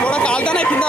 थोड़ा कालता ना किंदा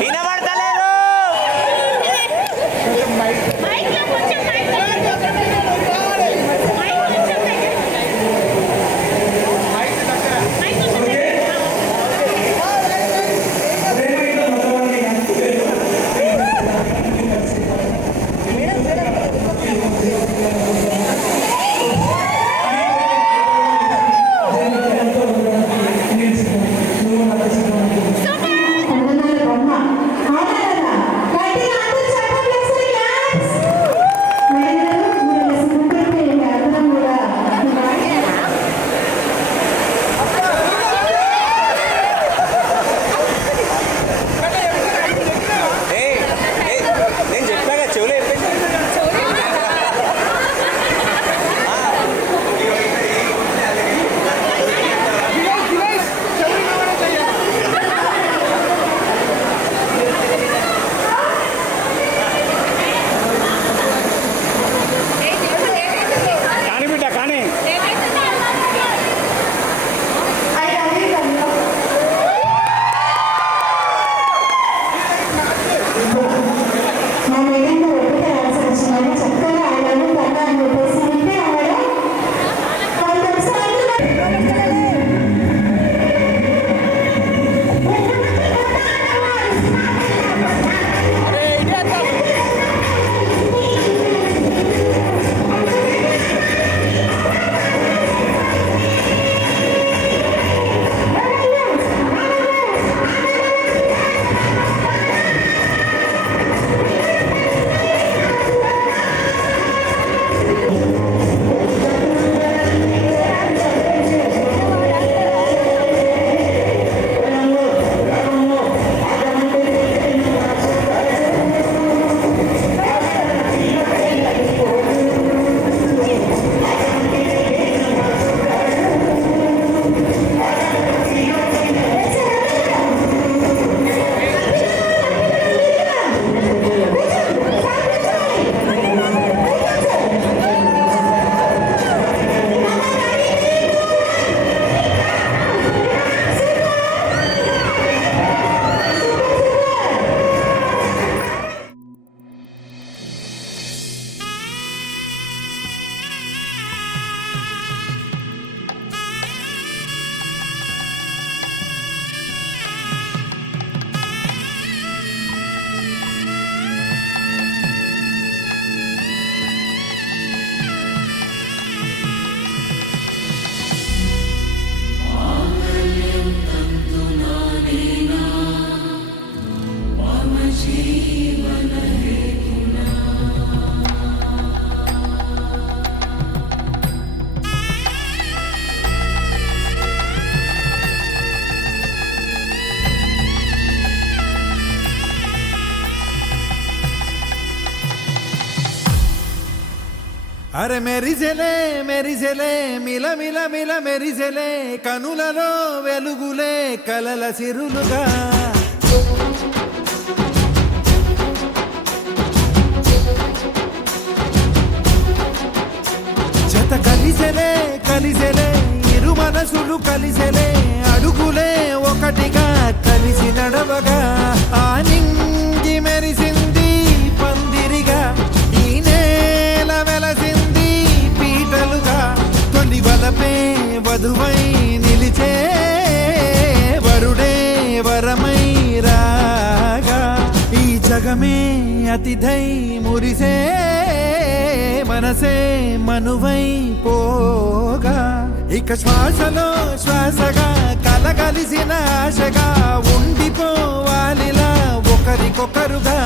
వినబడతలేదు అరే మెరిసెలే మెరిసెలే మిల మిల మిల మెరిసెలే కనులలో వెలుగులే కలల సిరులుగా జత కలిసెలే కలిసెలే ఇరు మనసులు కలిసెలే అడుగులే ఒకటిగా కలిసి నడవగా ఆ నింగి మెరిసింది పందిరిగా ఈ నేల వెలసింది పీటలుగా తొలి వలపే వధువై నిలిచే వరుడే వరమై రాగా ఈ జగమే అతిథై మురిసే మనసే మనువై పోగా ఇక శ్వాసలో శ్వాసగా కలగలిసిన ఆశగా ఉండిపోవాలిలా ఒకరికొకరుగా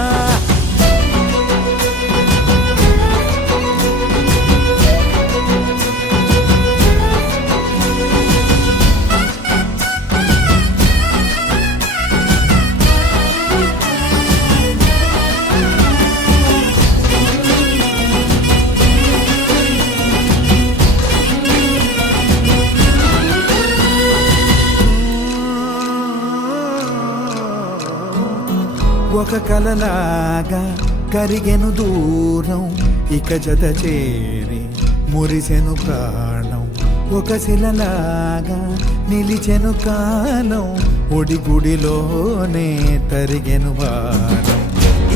ఒక కలలాగా కరిగెను దూరం ఇక జత చేరి మురిసెను ప్రాణం ఒక శిలలాగా నిలిచెను కాలం ఒడిగుడిలోనే తరిగెను వారం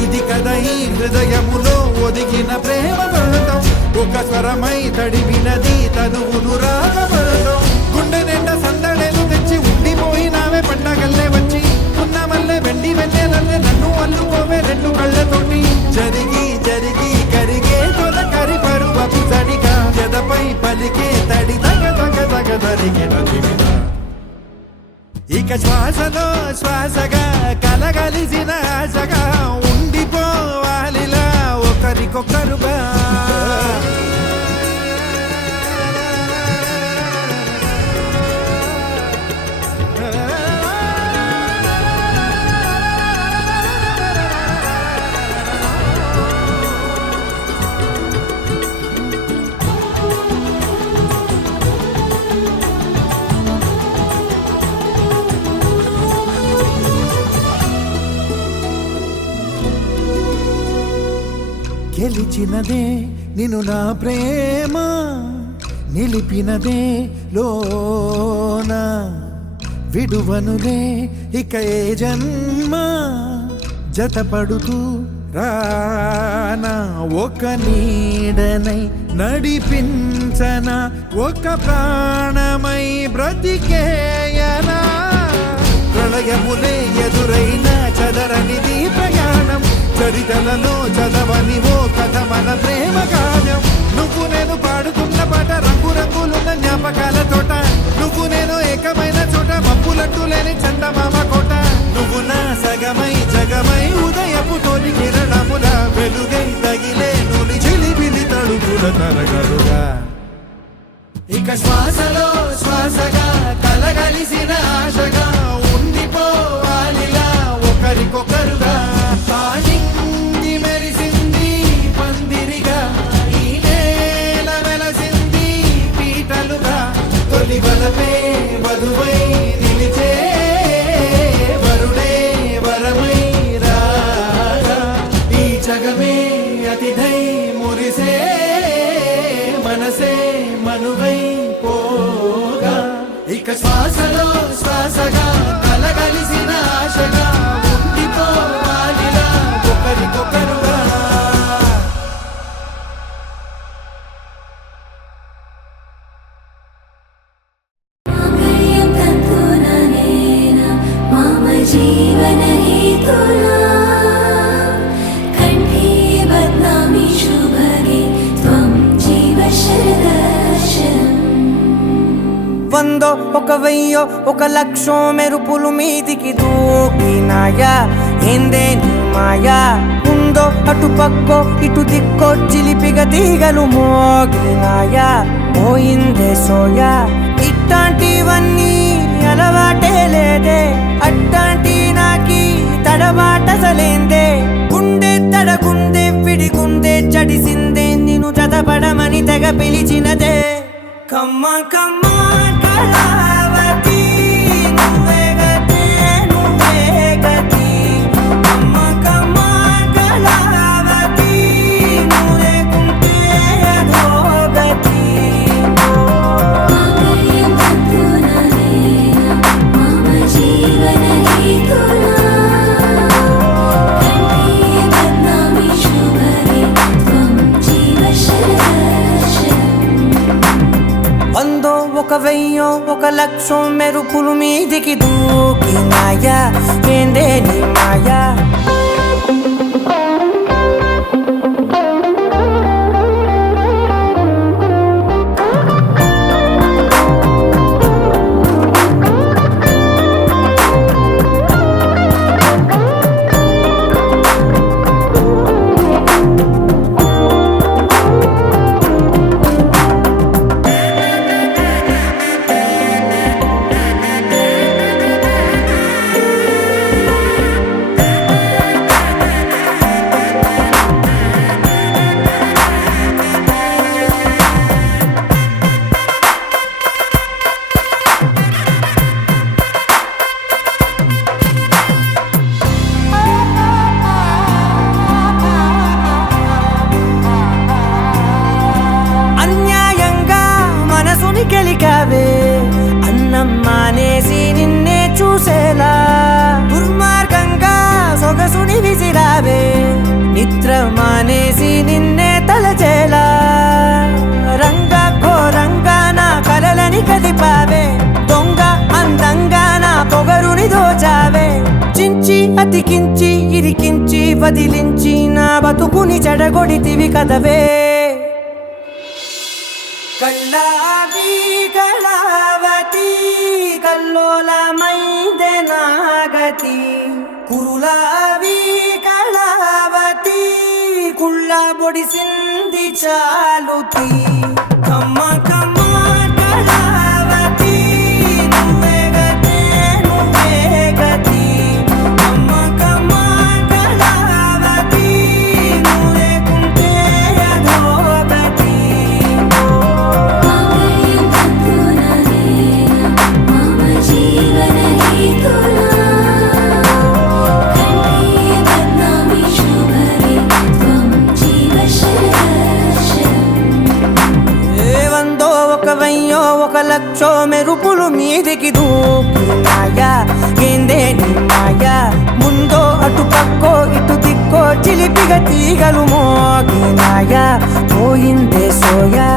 ఇది కదా ఈ హృదయములో ఒదిగిన ప్రేమ పడతాం ఒక స్వరమై తడివినది తనువును రాగపడతాం గుండె నిండా సందడేలు తెచ్చి ఉండిపోయినావే పండగల్లే వచ్చి ఉన్న మల్లె వెండి వెన్నెలల్లే నన్ను అల్లుకోవే రెండు కళ్ళతోటి జరిగి జరిగి కరిగే తొల కరి పరువపు సడిగా జదపై పలికే తడి తగ తగ తగ తరిగిన దివిన ఇక శ్వాసలో శ్వాసగా కలగలిసిన ఆశగా ఉండిపోవాలిలా ఒకరికొకరుగా గెలిచినదే నిన్ను నా ప్రేమ నిలిపినదే లోన విడువనులే ఇక ఏ జన్మ జతపడుతూ రానా ఒక నీడనై నడిపించన ఒక ప్రాణమై బ్రతికేయనా ప్రళయములే ఎదురైన చదరనిది ప్రయాణం చరితలలో చదవని ఓ కథ మన ప్రేమ కావ్యం నువ్వు నేను పాడుతున్న పాట రంగు రంగులున్న జ్ఞాపకాల తోట నువ్వు నేను ఏకమైన చోట మబ్బులట్టు లేని చందమామ కోట నువ్వు నా సగమై జగమై ఉదయపు తోలి కిరణముల వెలుగై తగిలే నులి చిలిబిలి తడుపుల తరగలుగా ఇక శ్వాసలో శ్వాసగా కలగలిసిన ఆశగా ఉండిపోవాలిలా ఒకరికొకరుగా నింగి మెరిసింది పందిరిగా ఈ నేల వెలసింది పీటలుగా తొలి వలపే వధువై నిలిచే వరుడే వరమై రాగా ఈ జగమే అతిథై మురిసే మనసే మనువై పోగా ఇక శ్వాసలో శ్వాసగా కలగలిసిన ఆశగా ఉండిపోవాలిలా ఒకరికొకరుగా जीवन हेतुना कंठे बदनामी शुभगे त्वं जीव शरदर्शनम् వందో ఒక వెయ్యో ఒక లక్షో మెరుపులు మీదికి దూకినాయా ఏందే నీ మాయా ఉందో అటు పక్కో ఇటు దిక్కో చిలిపిగా తీగలు మోగినాయా పోయిందే సోయా ఇట్లాంటివన్నీ అలవాటే లేదే అట్టాంటి నాకి తడబాటసలేందే గుండె తడగుందే విడిగుందే చడిసిందే నిన్ను చదపడమని వచ్చినదే కమ్మ కమ్మ కళావతి నువ్వే గతే నువ్వే గతి కమ్మ కమ్మ కళావతి నువ్వు లేకుంటే అదో గతి మాంగళ్యం తంతునా మమ జీవన హేతునా కంఠే బధ్నామి శుభగే త్వం జీవ వందో ఒక వెయ్యో ఒక లక్షో మెరుపులు మీదికి దూకినాయా ఏందే నీ మాయా అన్యాయంగా మనసుని గెలికావే అన్నం మానేసి నిన్నే చూసేలా దుర్మార్గంగా సొగసుని విసిరావే నిద్ర మానేసి నిన్నే తలచేలా రంగ ఘోరంగా నా కలలని కదిపావే దొంగ అందంగా నా పొగరుని దోచావే చించి అతికించి ఇరికించి వదిలించి నా బతుకుని చెడగొడితివి కదవే కళ్ళావి కళావతి కల్లోలమైందే నాగతి కురులావి కళావతి కుళ్ళ బొడిసింది చాలుతి కమ్మ కమ్మ కళావతి నువ్వే గతే నువ్వే గతి కమ్మ కమ్మ కళావతి నువ్వు లేకుంటే అదో గతి మాంగళ్యం తంతునా మమ జీవన హేతునా కంఠే బధ్నామి శుభగే త్వం జీవ ఏ వందో ఒక వెయ్యో ఒక లక్షో మెరుపులు మీదికి దూకినాయా ఏందే నీ మాయా ముందో అటు పక్కో ఇటు దిక్కో చిలిపిగ తీగలు మోగినాయా పోయిందే సోయా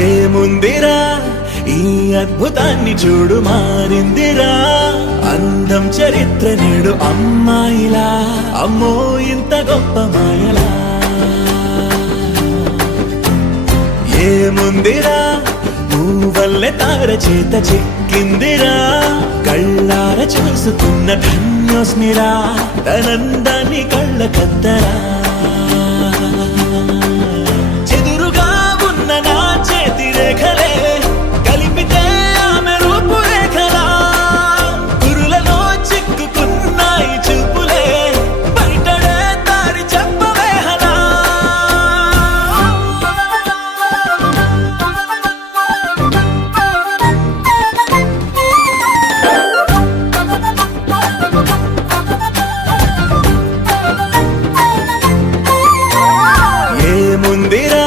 ఏముందిరా ఈ అద్భుతాన్ని చూడు మారిందిరా అందం చరిత్ర నేడు అమ్మాయిలా అమ్మో ఇంత గొప్ప మాయలా ఏముందిరా నువ్వల్లే తార చేత చిక్కిందిరా కళ్ళార చూసుకున్న ధన్యోస్మిరా తనందాన్ని కళ్ళ కద్దరా చెదురుగా ఉన్న నా చేతి రేఖలే కలిపితే ఆమె రూపురేఖలా గురులలో చిక్కుకున్నాయి చూపులే బయటడే దారి చెప్పవేహలా ఏముందిరా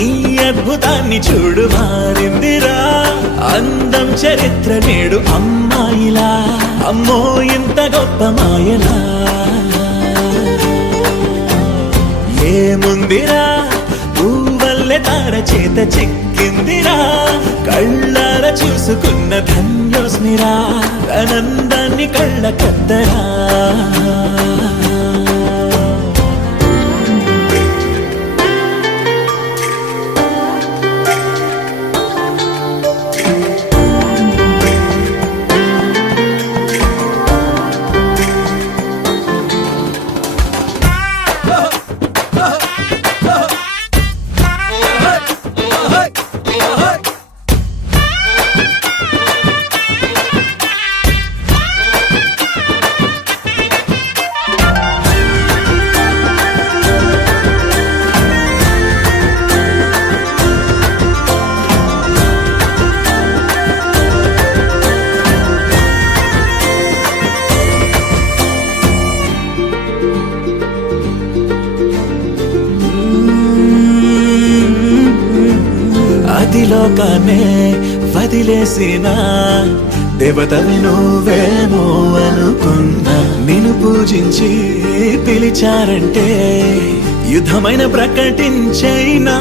ఈ అద్భుతాన్ని చూడు మారిందిరా అందం చరిత్ర నేడు అమ్మాయిలా అమ్మో ఇంత గొప్ప మాయనా ఏముందిరా పువ్వల్లె తార చేత చిక్కిందిరా కళ్ళార చూసుకున్న ధన్యోస్మిరా ఆనందాన్ని కళ్ళ కద్దరా లోకాన్నే వదిలేసిన దేవతవి నువ్వేమో అనుకున్నా నిన్ను పూజించి పిలిచారంటే యుద్ధమైన ప్రకటించైనా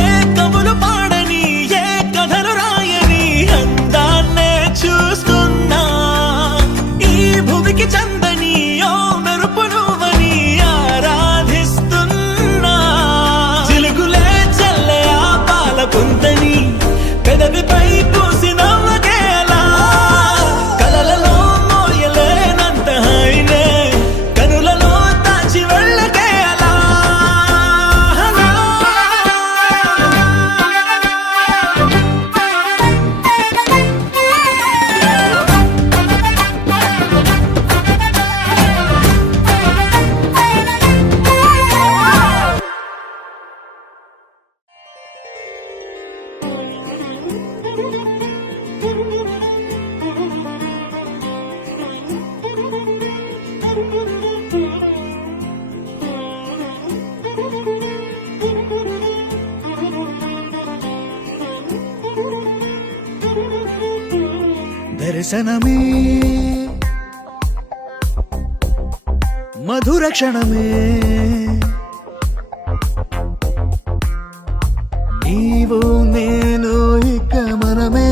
ఏ కవులు పాడని ఏ కథలు రాయని అందాన్నే చూస్తున్నా ఈ భూమికి చందని ఓ మెరుపు నువ్వని ఆరాధిస్తున్నా చిలుగులే చల్లే ఆ పాల పుంతని పెదవిపై పూసి నవ్వకేలా కలలలో మోయలేనంత హాయినే కనులలో దాచి వెళ్ళకేలా దర్శనమే మధుర క్షణమే నీవు నేను ఇక మనమే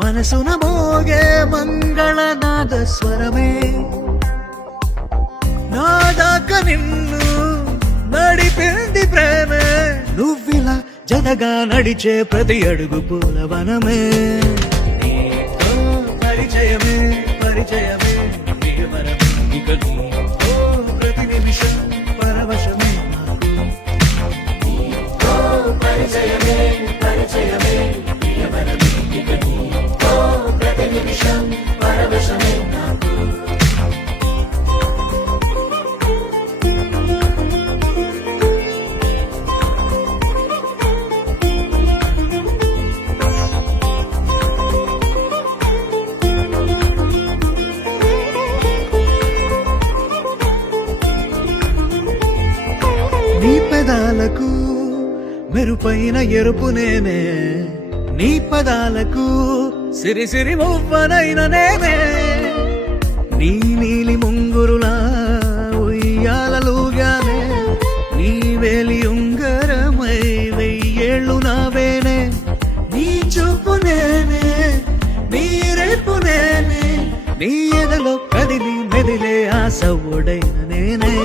మనసున మోగే మంగళనాద స్వరమే నాదాక నిన్ను నడిపింది ప్రేమే నువ్విలా జతగా నడిచే ప్రతి అడుగు పూలవనమే పరిచయమే పరిచయమే ప్రియవరమే ఇక నీతో ప్రతి నిమిషం పరవశమే నీతో పరిచయమే పరిచయమే ప్రియవరమే ఇక నీతో ప్రతి నిమిషం పరవశమే నాకు నీ పెదాలకు మెరుపైన ఎరుపు నేనే నీ పదాలకు సిరి సిరి మువ్వనైన నేనే నీ నీలి ముంగురులా ఉయ్యాలలుగానే నీ వేలి ఉంగరమై వెయ్యేళ్ళు నావేనే నీ చూపు నేనే నీ రేపు నేనే నీ ఎదలో కదిలి మెదిలే ఆశ ఒడైన నేనే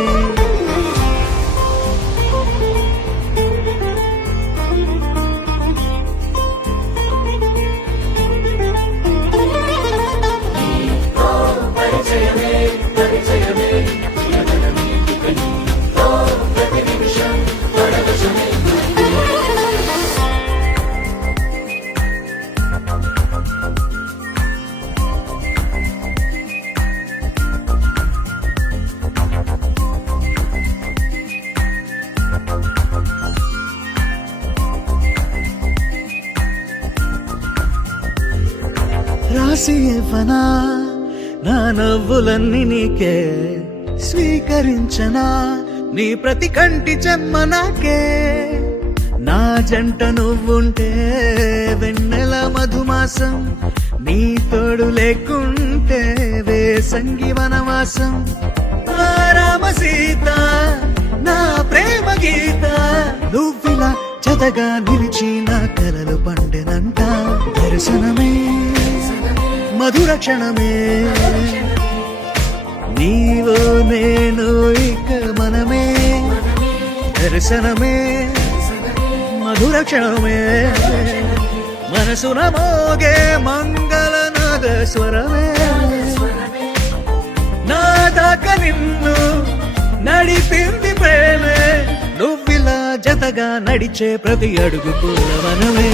రాసి ఇవ్వనా నా నవ్వులన్నీ నీకే స్వీకరించనా నీ ప్రతి కంటి చెమ్మ నాకే నా జంట నువ్వుంటే వెన్నెల మధుమాసం నీ తోడు లేకుంటే వేసంగి వనవాసం ఆ రామ సీత నా ప్రేమ గీత నువ్విలా జతగా నిలిచి నా కలలు పండెనంట దర్శనమే మధుర క్షణమే నీవో నేను ఇక మనమే దర్శనమే మధుర క్షణమే మనసున మోగే మంగళనాద స్వరమే నా దాకా నిన్ను నడిపింది ప్రేమే నువ్విలా జతగా నడిచే ప్రతి అడుగు పూలవనమే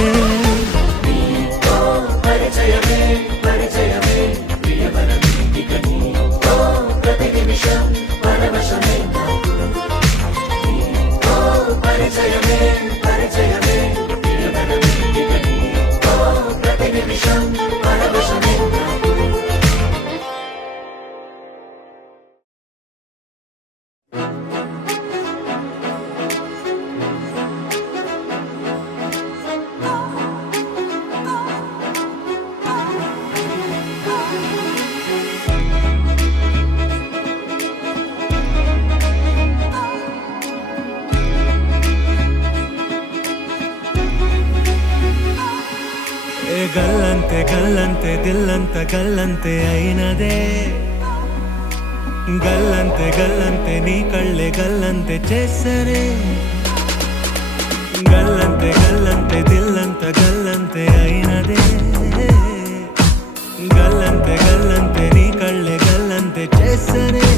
గల్లంతే గల్లంతే దిల్లంత గల్లంతే అయినదే గల్లంతే గల్లంతే నీ కళ్ళే గల్లంతే చేసరే గల్లంతే గల్లంతే దిల్లంత గల్లంతే అయినదే గల్లంతే గల్లంతే నీ కళ్ళే గల్లంతే చేసరే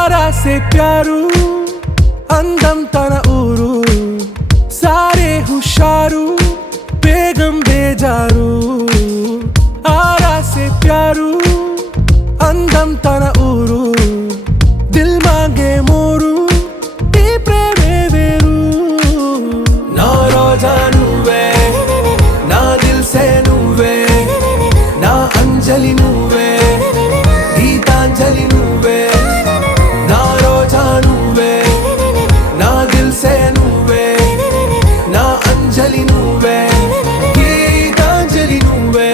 ఆరా సే ప్యారు అందం తన ఊరు సారే హుషారు బేగం బేజారు ఆరా సే ప్యారు అందం తన ఊరు దిల్ మాంగే మోరు ఈ ప్రేమే వేరు నా రోజా నువ్వే నా దిల్ సే నువ్వే నా అంజలి నువ్వే గీతాంజలి నువ్వే నా రోజా నువ్వే నా దిల్ సే నువ్వే నా అంజలి నువ్వే గీతాంజలి నువ్వే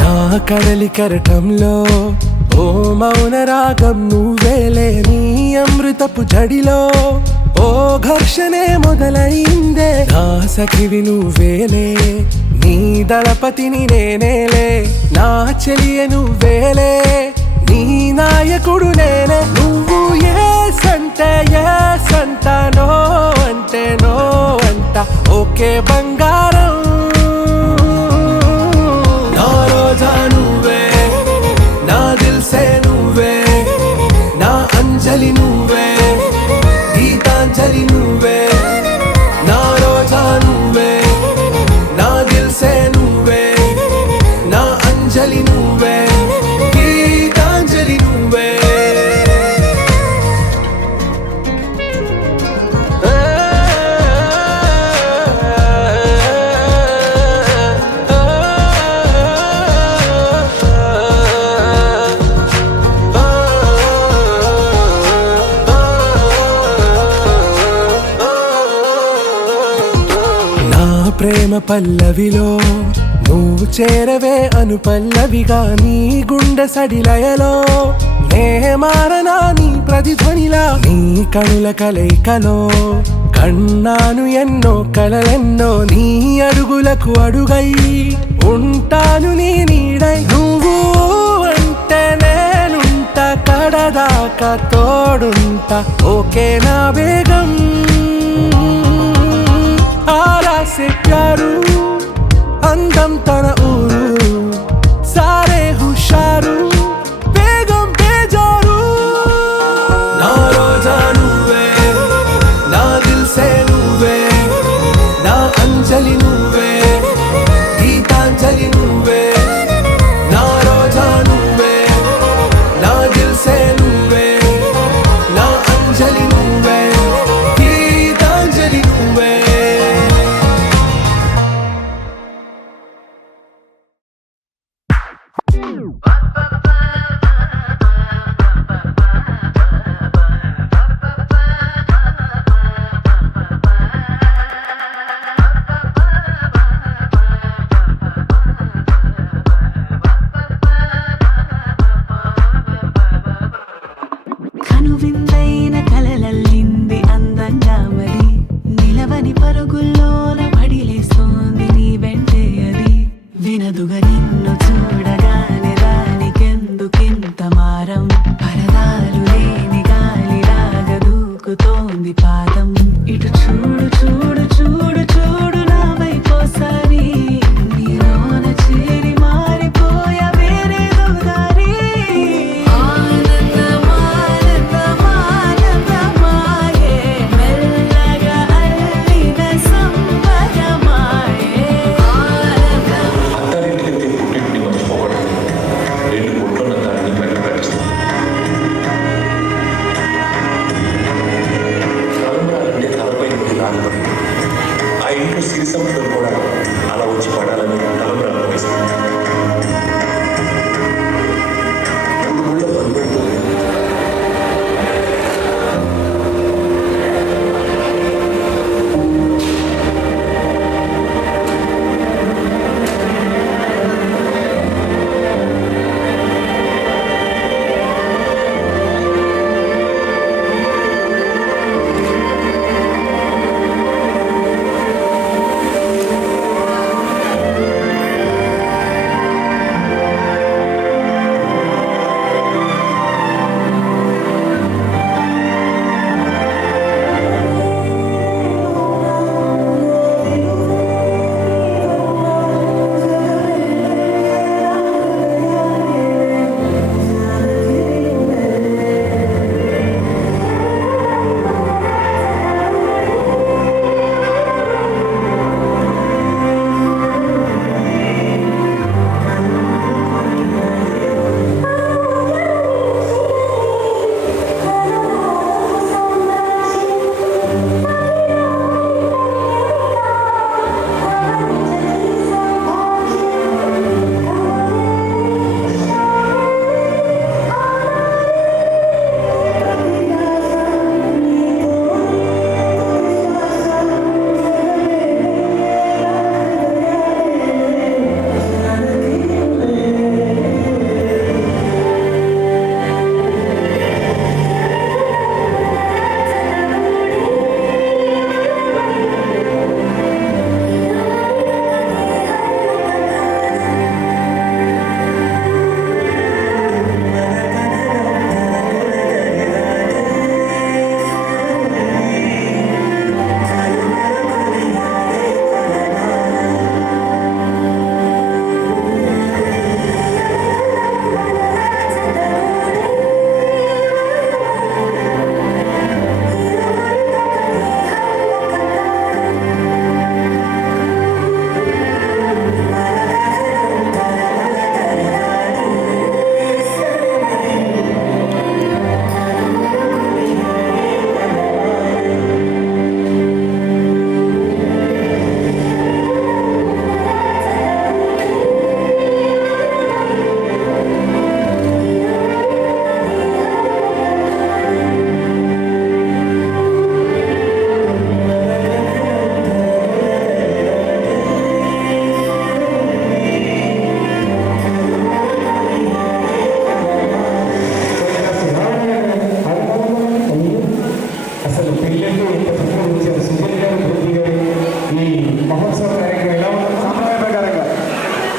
నా కడలి కెరటంలో ఓ మౌన రాగం నువ్వేలే నీ అమృతపు జడిలో ఓ ఘర్షణే మొదలైందే నా సఖివి నువ్వేలే నీ దళపతిని నేనేలే నా చెలియ నువ్వేలే నీ నాయకుడు నేనే నువ్వు ఏ సంట నో అంటే నో అంట ఓకే బంగారం నా రోజా నువ్వే నా దిల్ సే నువ్వే నా అంజలి నువ్వే గీతాంజలి నువ్వే నా రోజా నువ్వే నా దిల్ సే నువ్వే నా అంజలి నువ్వే గీతాంజలి నువ్వే నా ప్రేమ పల్లవిలో నువ్వు చేరవే అను పల్లవిగా నీ గుండె సడిలయలో నే మారనా నీ ప్రతిధ్వనిలా నీ కనుల కలయికలో కన్నాను ఎన్నో కలలెన్నో నీ అడుగులకు అడుగై ఉంటాను నీ నీడై నువ్వు అంటే నేనుంట కడదాకా తోడుంటా ఓకే నా బేగం ఆరా సే ప్యారు అందం తన ఊరు సారే హుషారు బేగం బేజారు నా రోజా నువ్వే నా దిల్ సే నువ్వే నా అంజలి నువ్వే గీతాంజలి నువ్వే నా రోజా నువ్వే నా దిల్ సే నువ్వే నా అంజలి నువ్వే గీతాంజలి నువ్వే కనువిందైన కలలల్లింది అందంగా మరి నిలవని పరుగుల్లోన పడిలేస్తోంది నీ వెంటే అది వినదుగా నిన్ను చూడగానే దానికెందుకింత మారం పరదాలు లేని గాలిలాగా దూకుతోంది పాదం ఇటు చూడు చూడు చూడు చూడు నా వైపోసారి నీలోన చేరి మారిపోయా వేరేదో దారి ఆనందమానందమాయే మెల్లగా అల్లిన సంబరమాయే ఆనందం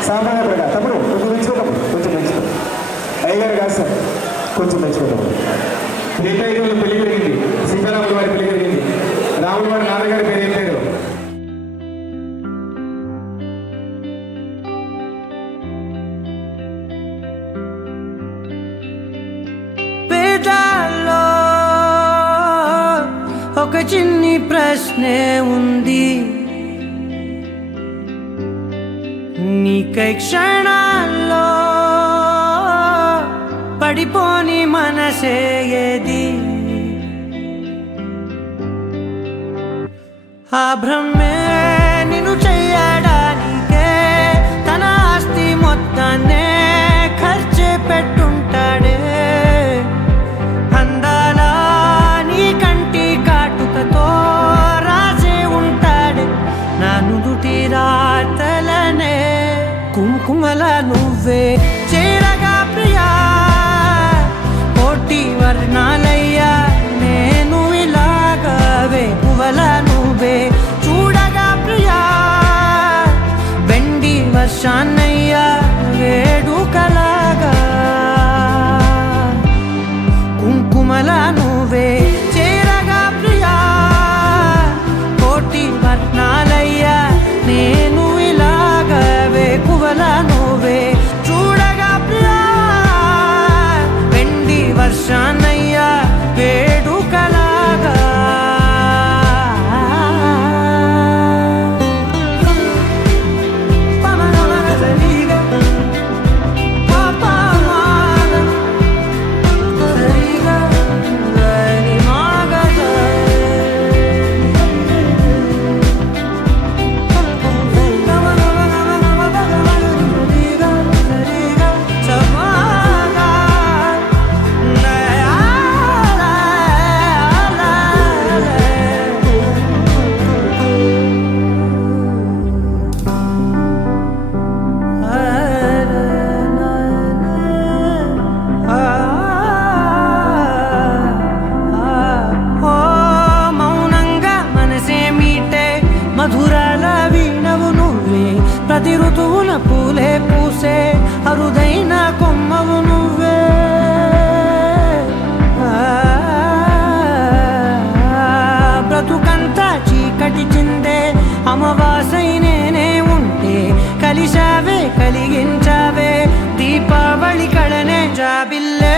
సామాన్యంగా తమ్ముడు కొంచెం పెంచుకోతాము, కొంచెం పెంచుకో. అయ్యగారు కాదు సార్, కొంచెం పెంచుకోతాము. త్రేతాయుగంలో పెళ్లి జరిగింది, సీతారాముల వారి పెళ్లి జరిగింది. రాముల వారి నాన్నగారి పేరు ఏం పేరు? వేదాల్లో ఒక చిన్ని ప్రశ్నే ఉంది, నీకై క్షణాల్లో పడిపోని మనసే ఏది? ఆ బ్రహ్మే నిన్ను చెయ్యడానికే తన ఆస్తి మొత్తాన్నే ఖర్చే పెట్టుంటాడే. అందాల నీ కంటి కాటుకతో రాసే ఉంటాడే నా నుదుటి రాతలనే. కుంకుమల నువ్వే చేరగా ప్రియా, కోటి వర్ణాలయ్యా నేను ఇలాగవే. పువ్వల నువ్వే చూడగా ప్రియా, వెండి వర్షాన్నయ్యా వేడుకలాగా. కుంకుమల నువ్వే చేరగా ప్రియా, కోటి వర్ణాలయ్యా నేను ఇలాగవే. పువ్వల నువ్వే చూడగా ప్రియా, వెండి వర్షాన్నయ్యా వేడుకలాగా. మధురాల వీణవు నువ్వే, ప్రతి ఋతువున పూలే పూసే అరుదైన కొమ్మవు నువ్వే. బ్రతుకంతా చీకటి చిందే అమవాసై నేనే ఉంటే కలిశావే కలిగించావే దీపావళి కళనే. జాబిల్లే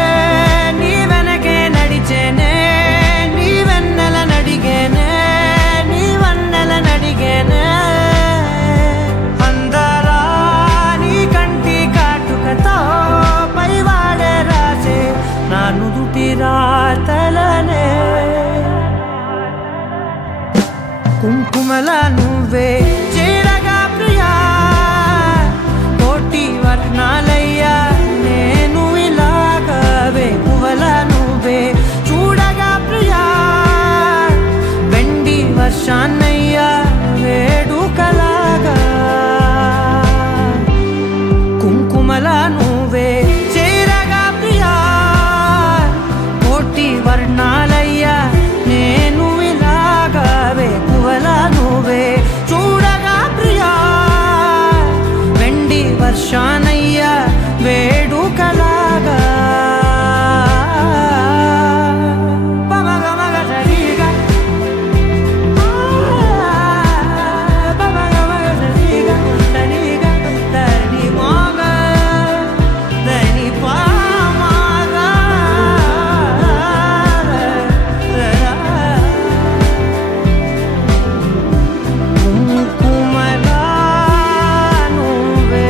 నీ వెనకే నడిచేనే, నీ వెన్నెల నడిగేనే, నీ వన్నెల నడిగేనే. అందరా నీ కంటి కాటుకతో పైవాడే రాసే నా నుదుటి రాతలనే. కుంకుమల నువ్వే చేరగా ప్రియా, కోటి వర్ణాలయ్యా నేను ఇలాగవే. పువ్వల నువ్వే చూడగా ప్రియా, వెండి వర్షాన్నయ్యా వేడుకలాగా. కుంకుమల నువ్వే చేరగా ప్రియా, కోటి వర్ణాలయ్యా నేను ఇలాగవే. పువ్వల నువ్వే చూడగా ప్రియా, వెండి వర్షాన్నయ్యా వేడుకలాగా. కుంకుమల నువ్వే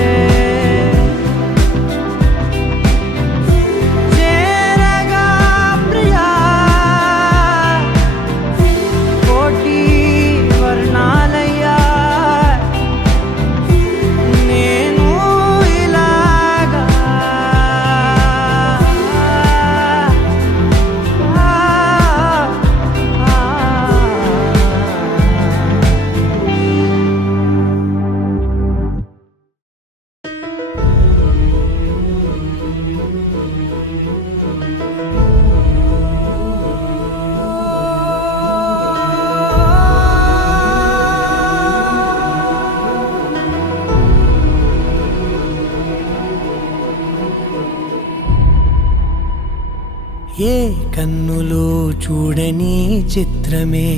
ఏ కన్నులో చూడని చిత్రమే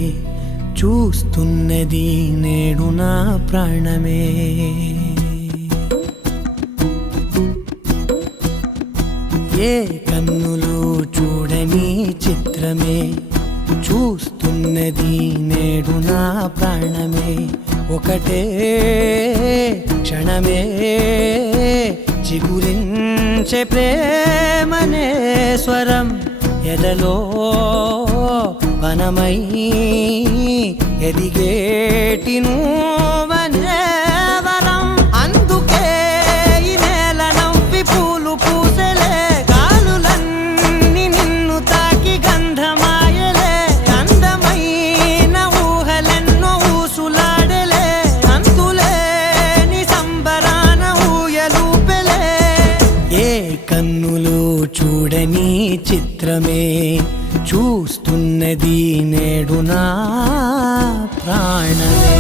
చూస్తున్నది నేడు నా ప్రాణమే. ఏ కన్నులో చూడని చిత్రమే చూస్తున్నది నేడు నా ప్రాణమే. ఒకటే క్షణమే చిగురించే ప్రేమనే స్వరం ఎదలో వనమై ఎదిగేటి నువ్వనే వరం. అందుకే ఈ నేల నవ్వి పూలు పూసెలే, గాలులన్నీ నిన్ను తాకి గంధమాయలే. అందమైన ఊహలెన్నో ఊసులాడలే, అంతులేని సంబరాన ఊయలూపెలే. ఏ కన్నులో చూడని చిత్రమే చూస్తున్నది నేడు నా ప్రాణమే.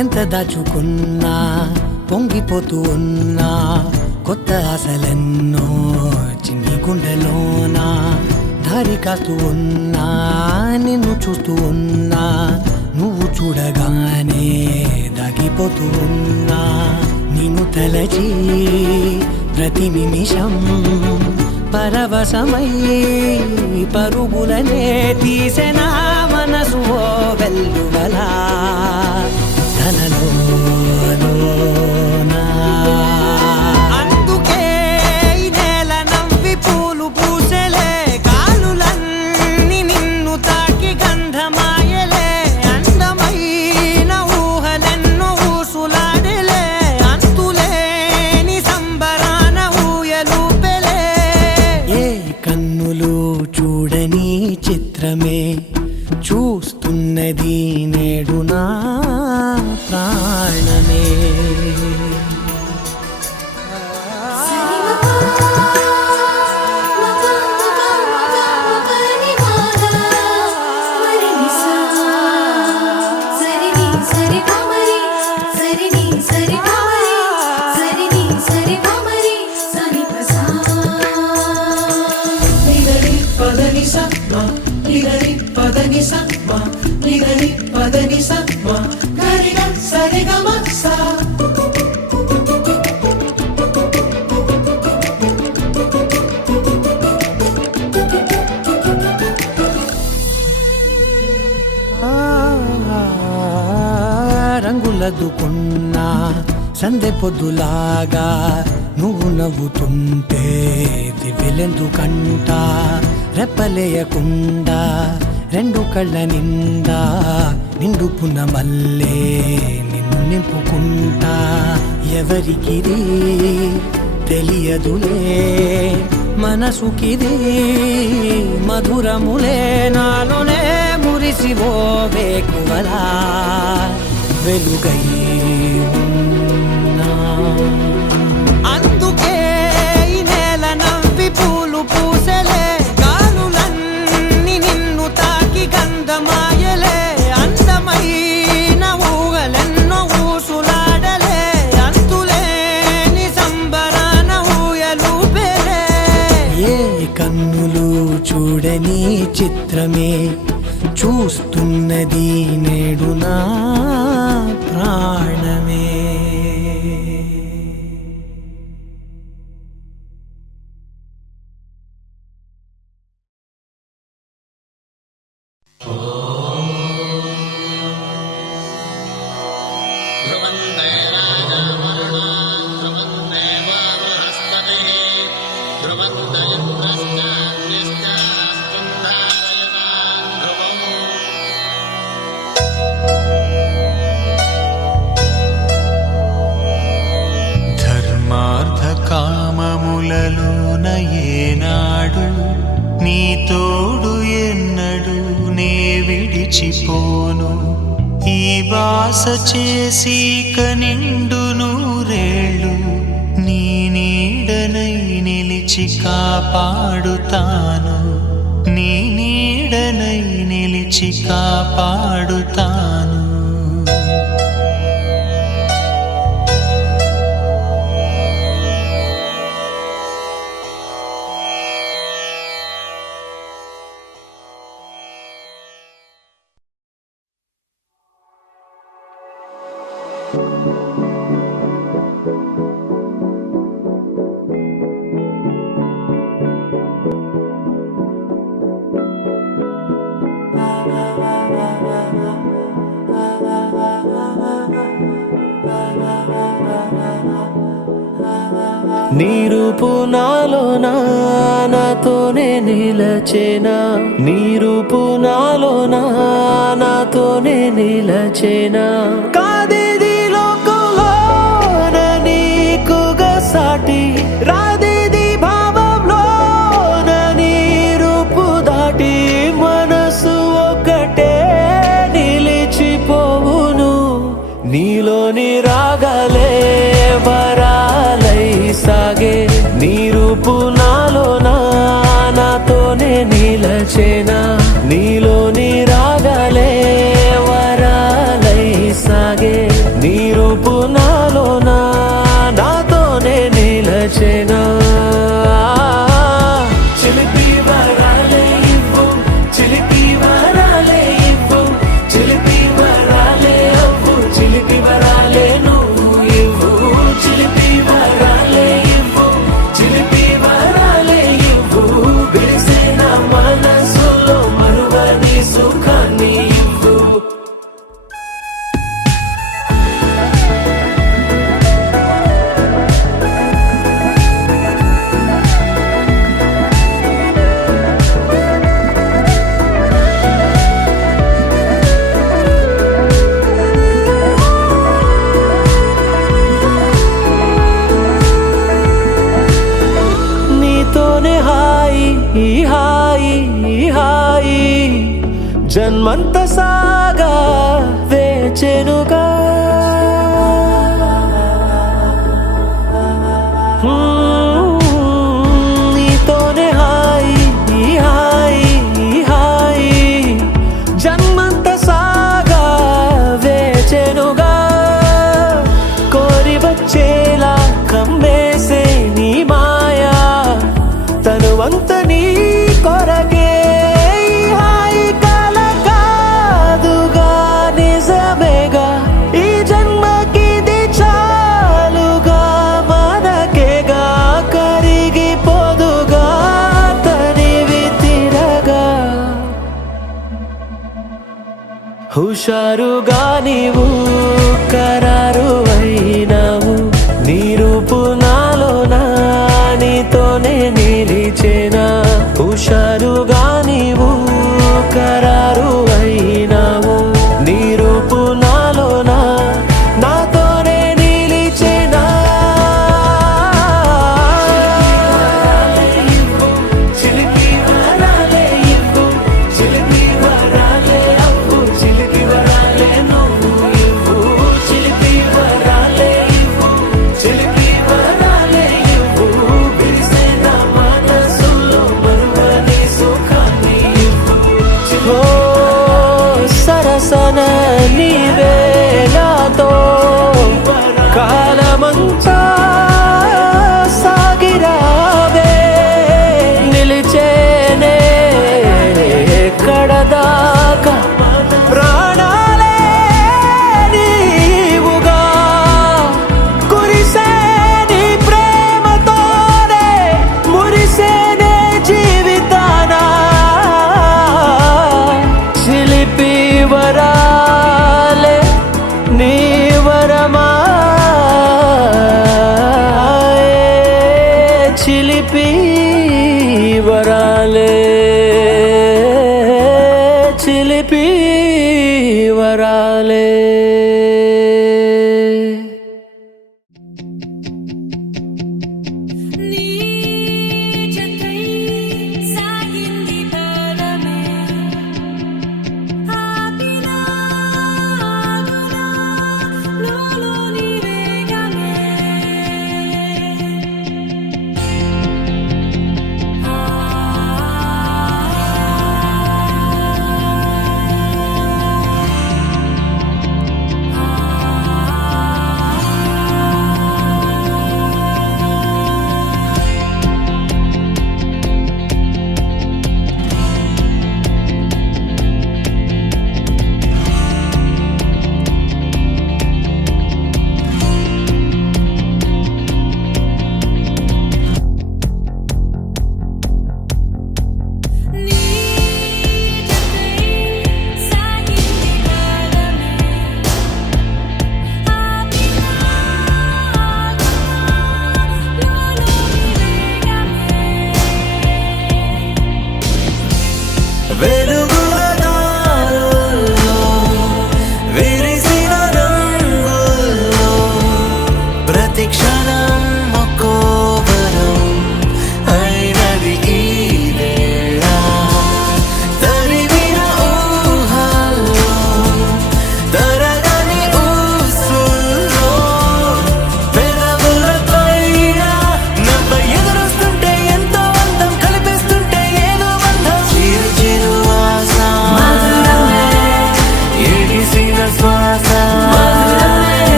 ఎంత దాచుకున్నా పొంగిపోతూ ఉన్నా, కొత్త ఆశలెన్నో చిన్ని గుండెలోనా. దారి కాస్తూ ఉన్నా, నిన్ను చూస్తూ ఉన్నా, నువ్వు చూడగానే దాగిపోతూ ఉన్నా. నిన్ను తలచి ప్రతి నిమిషం పరవశమై పరుగులనే తీసెనా మనసు ఓ వెల్లువలా. అందుకే ఈ నేల నవ్వి పూలు పూసెలే, గాలులన్నీ నిన్ను తాకి గంధమాయలే. అందమైన ఊహలెన్నో ఊసులాడలే, అంతులేని సంబరాన ఊయలూపెలే. ఏ కన్నులు చూడని చిత్రమే చూస్తున్నది నేడు నా ప్రాణమే. రంగులదుకున్నా సందె పొద్దులాగా నువ్వు నవ్వుతుంటే దివ్వెలెందుకంట. రెప్పలేయకుండా రెండు కళ్ళ నిండా నిండు పున్నమల్లే నిన్ను నింపుకుంటా. ఎవరికిది తెలియదులే మనసుకిది మధురములే, నాలోనే మురిసివో వేకువలా వెలుగై ఉన్నా. అందుకే ఈ నేల నవ్వి పూలు పూసెలే, గాలులన్నీ నిన్ను తాకి గంధమాయలే. అందమైన ఊహలెన్నో ఊసులాడలే, అంతులేని సంబరాన ఊయలూపెలే. ఏ కన్నులు చూడని చిత్రమే చూస్తున్నది నేడు నా ప్రాణమే. ధర్మార్థ కామములలోన ఏనాడు నీ తోడు ఎన్నడు నే విడిచిపోను ఈ బాస చేసి కనిండు నూరేళ్ళు నీ నీడనై నిలిచి కాపాడుతాను నీ నీడనై నిలిచి కాపాడుతాను నీ రూపు నాలో నాతోనే నిలచేనా నీ రూపు నాలో నాతోనే నిలచేనా కాదేది లోకంలోన నీకుగా సాటి రాదేది భావంలోన నీ రూపు దాటి మనసు ఒకటే నిలిచిపోవును నీలోని రాగలే వరాలై సాగే నీ రూపు నాలో నాతోనే నిలచేనా నీలోని రాగలే వరాలై సాగే నీ రూపు నాలో నాతోనే నిలచేనా చిలిపి వరాలే ఇవ్వు చిలిపి వరాలే ఇవ్వు చిలిపి వరాలే అవ్వు చిలిపి వరాలే నువ్వు ఇవ్వు చిలిపి వరాలే ఇవ్వు చిలిపి వరాలే ఇవ్వు విరిసిన మనసులో మరువని సుఖాన్ని ఇవ్వు నీతోనే హాయి హాయి జన్మంత సాగా వేచెనుగా నీతోనే హాయి జన్మంత సాగా వేచెనుగా కోరి వచ్చేలా కమ్మేసే నీ మాయా తనువంత నీ కొరకే హాయి కల కాదుగా నిజమేగా ఈ జన్మకిది చాలుగా మనకేగా కరిగిపోదుగా తనివి తిరగా హుషారుగా నీవు ఖరారు అయినావు నీ రూపు నాలో నీతోనే నిలిచేనా హుషారుగా నీవు ఖరారు అయినావు నీ రూపు నాలో నాతోనే నిలిచేనా చిలిపి వరాలే ఇవ్వు చిలిపి వరాలే అవ్వు చిలిపి వరాలే నువ్వు ఇవ్వు చిలిపి వరాలే ఇవ్వు చిలిపి వరాలే ఇవ్వు విరిసిన మనసులో మరువని సుఖాన్ని ఇవ్వు ఓ సరసన నీవేలాతో కాలమంతా సాగిరావే నిలిచేనే కడదాకా ప్రాణాలే నీవుగా కురిసే నీ ప్రేమతోనే మురిసేనే జీవితానా చిలిపి వరాలే నీ వరమా చిలిపి వరాలే చిలిపి వరాలే నీ జతై సాగిన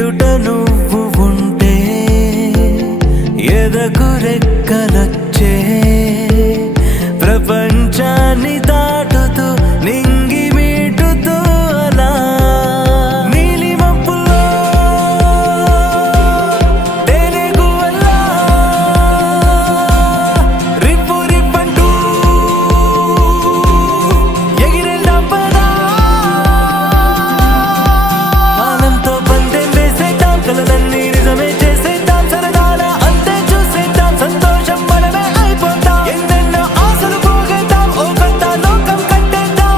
ఎదుట నువ్వు ఉంటే ఎదకు రెక్కలొచ్చే ప్రపంచాన్ని దాటుతూ నింగి మీటుతూ అలా నీలి మబ్బుల్లో తేనెగువల్లా రిప్పు రిప్పంటూ ఎగిరెళ్దాం పదా ఆనంతో పందెం వేసేద్దాం కలలన్నీ నిజమే చేసేద్దాం సరదాల అంతే చూసేద్దాం సంతోషం మనమే అయిపోతాం ఎన్నెన్నో ఆశలు పోగేద్దాం ఓ కొత్త లోకం కట్టేద్దాం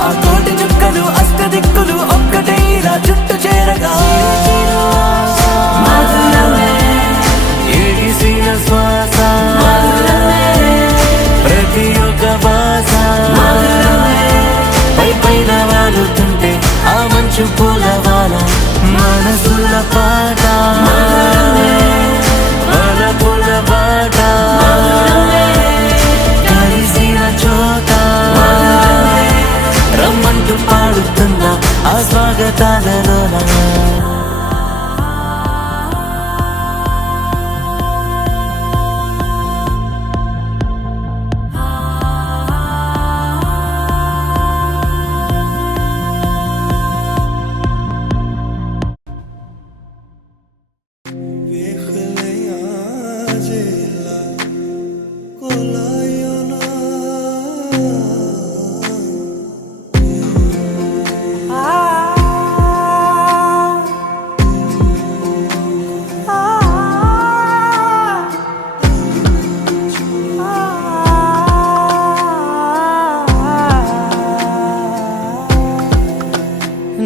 ఆ కోటి చుక్కలు అష్టదిక్కులు ఒక్కటే ఇలా చుట్టూ చేరగా ఎగిసిన శ్వాస ప్రతి ఒక్క భాష పై పైన వాలుతుంటే ఆ మంచు పూలవాల మనసుల పాట వలపుల బాట కలిసిన చోట రమ్మంటూ పాడుతున్న ఆ స్వాగతాలలోనా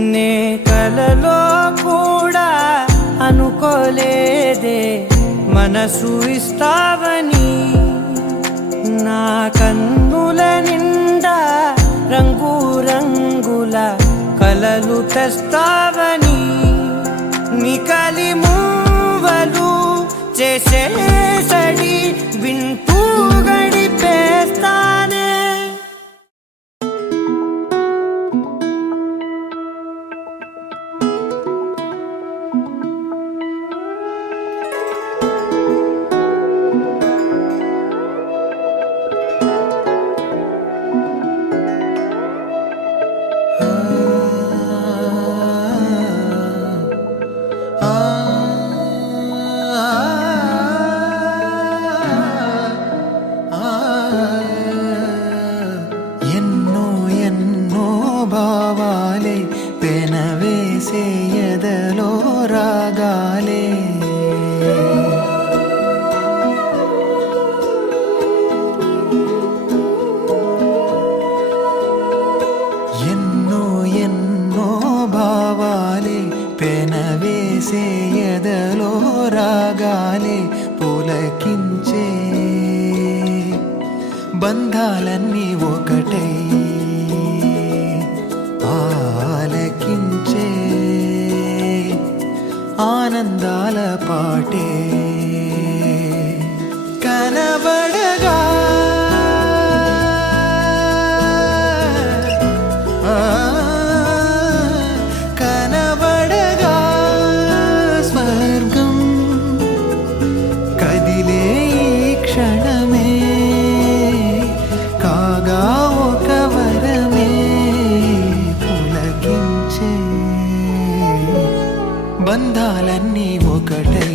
నే కలలో కూడా అనుకోలేదే మనసు ఇస్తావని నా కన్నుల నిండా రంగు రంగుల కలలు తెస్తావని నికలి మూవలు చేసేసడి వింటూ గడిపేస్తానే ఎన్నో ఎన్నో భావాలే పెనవేసే ఎదలో రాగాలే ఎన్నో ఎన్నో భావాలే పెనవేసే ఎదలో రాగాలే పులకించే బంధాలన్నీ ఒకటై ఆలకించే ఆనందాల పాటే కనబడగా కనబడగా స్వర్గం కదిలే ఈ క్షణమే కాగా ఒక వరమే పులకించే బంధాలన్నీ ఒకటై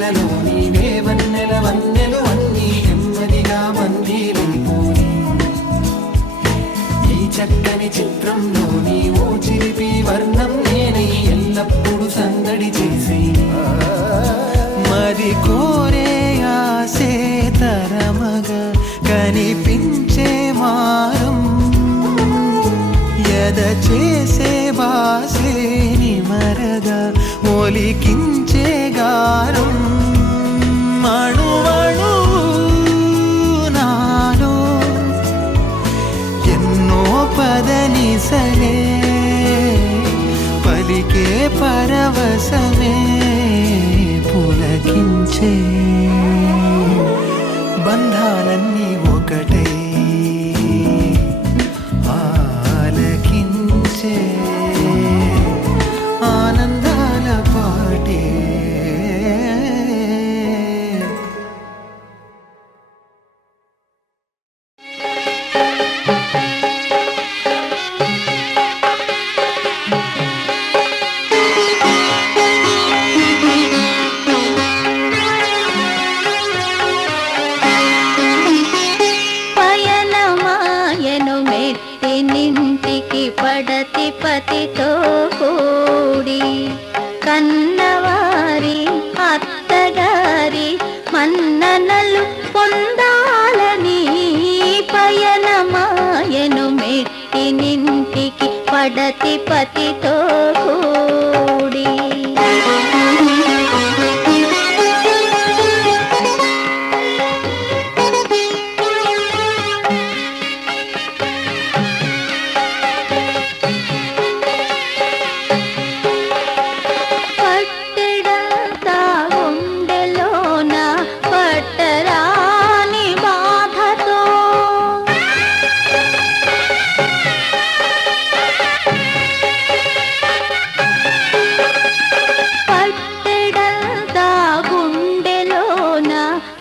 వెన్నెలలో నీవే వన్నెల వన్నెలు అన్నీ నెమ్మదిగా మందిరైపోయి ఈ చక్కని చిత్రంలో నీవు చిలిపి వర్ణం నేనై ఎల్లప్పుడూ సందడి చేసి మరి కోరే ఆసే తరమగా కనిపించే మారం ఎద చేసే బాసే నిమరగా ఒలికించే గారం అణువణు నాలో ఎన్నో పదనిసలే పలికే పరవశమే పులకించే బంధాలన్నీ ఒకటై ఆలకించే ఆనందాల పాటే పయనమాయను మెట్టి నింటికి పడతి పతితో కూడి కన్నవారి అత్తగారి మన్ననలు పొందాలని పయనమాయను మెట్టి నింటికి పడతి పతితో కూడి పట్టెడంతా గుండెలోన పట్టరాని బాధతో పట్టెడంతా గుండెలోన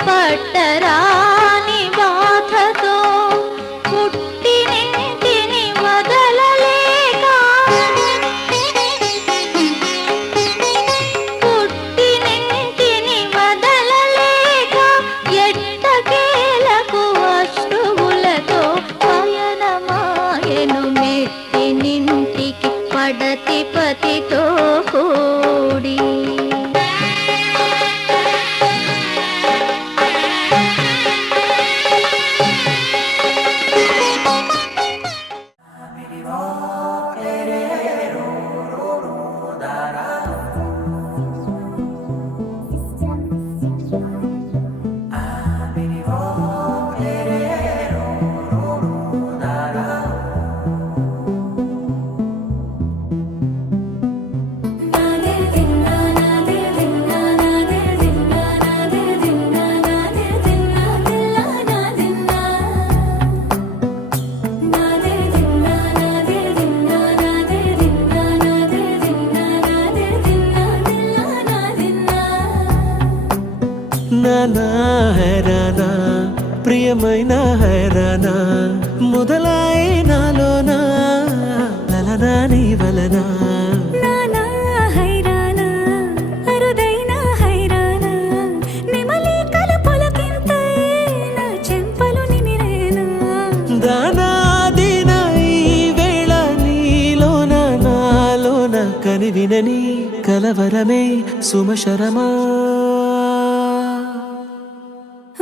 పట్టరాని బాధతో పుట్టినింటిని వదలలేక పుట్టినింటిని వదలలేక ఎట్టకేలకు అశ్రువులతో పయనమాయను మెట్టి నింటికి పడతి పతితో కూడి నానా హైరానా ప్రియమైన హైరానా మొదలై నాలోనా లలనా నీ వలనా నానా హైరానా అరుదైన హైరానా నిమలి కలుపులకింతై నా చెంపలు నిమిరేనా దానా దిన ఈ వేళ నీలోన నాలోన కనివినని కలవరమే సుమశరమా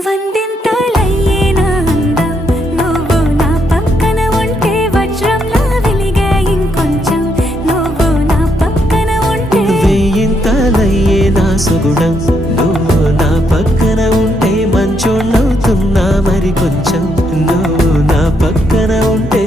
వందింతలయ్యేనా అందం నువ్వు నా పక్కన ఉంటే వజ్రంలా వెలిగే ఇంకొంచెం నువ్వు నా పక్కన ఉంటే వేయింతలయ్యే నా సుగుణం నువ్వు నా పక్కన ఉంటే మంచోళ్ళవుతున్నా మరి కొంచెం నువ్వు నా పక్కన ఉంటే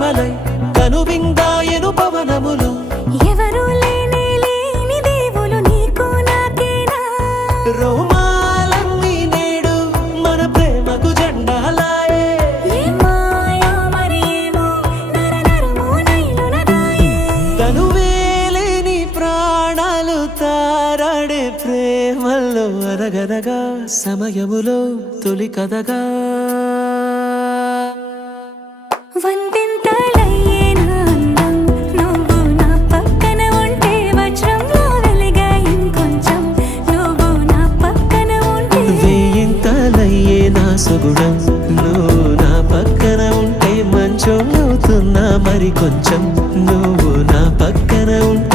మహిమలై కనువిందాయను పవనములు ఎవరు లేని దేవులు నీకు నాకేనా రోమాలన్నీ నేడు మన ప్రేమకు జెండాలాయే ఏ మాయా మరేమో నరనరము నైలునదాయే తనువేలేని ప్రాణాలు తారాడే ప్రేమల్లో అరగనగా సమయములో తొలి కథగా వందెంతలయ్యేనా అందం నువ్వు నా పక్కన ఉంటే వజ్రంలా వెలిగా ఇంకొంచెం నువ్వు నా పక్కన ఉంటే వేయింతలయ్యే నా సుగుణం నువ్వు నా పక్కన ఉంటే మంచం అవుతున్నా మరి కొంచెం నువ్వు నా పక్కన ఉంటే